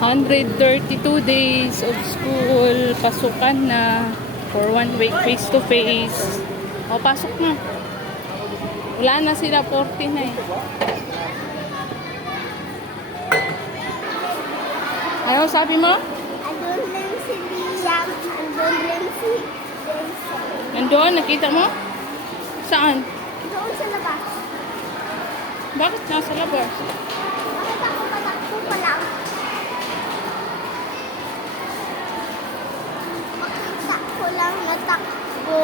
132 days of school. Pasukan na. For 1 week face to face. O, pasok na. Wala na sila, 40 na eh. Ano sabi mo? Andun lang si Liam. Andun lang si Jason. Nandoon, nakita mo? Saan? Doon sa labas. Bakit nasa labas? Bakit ako patakbo pa lang? Makita ko lang natakbo.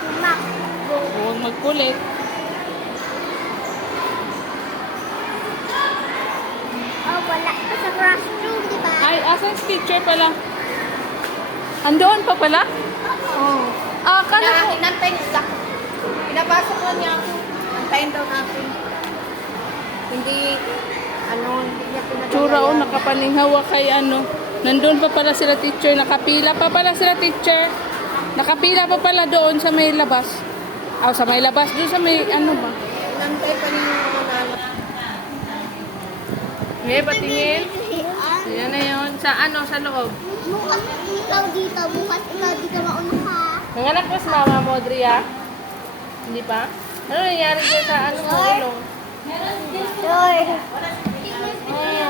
Tumakbo. Huwag magkulit. Oh, wala pa sa classroom, di ba? Ay, asan si teacher pala? Andoon pa pala? Oo. Ah, kala ko. Inantay nila. Pinapasok lang niya ako. Antayin daw natin. Hindi niya pinagawa. Tsura o, nakapaninghawa kay ano. Nandun pa pala sila teacher. Nakapila pa pala sila teacher. Nakapila pa pala doon sa may labas. Ah, sa may labas. Doon sa may ano ba? Inantay pa niya yung mga nalo. Ngayon, patingin. Yan na yun. Sa ano, sa loob. Bukas ikaw dito. Bukas ikaw dito mauna ka. Nanganak mo sa mama mo, Dria? Hindi pa? Ano nangyari dyan sa ano mo ilong? Lord. Oh.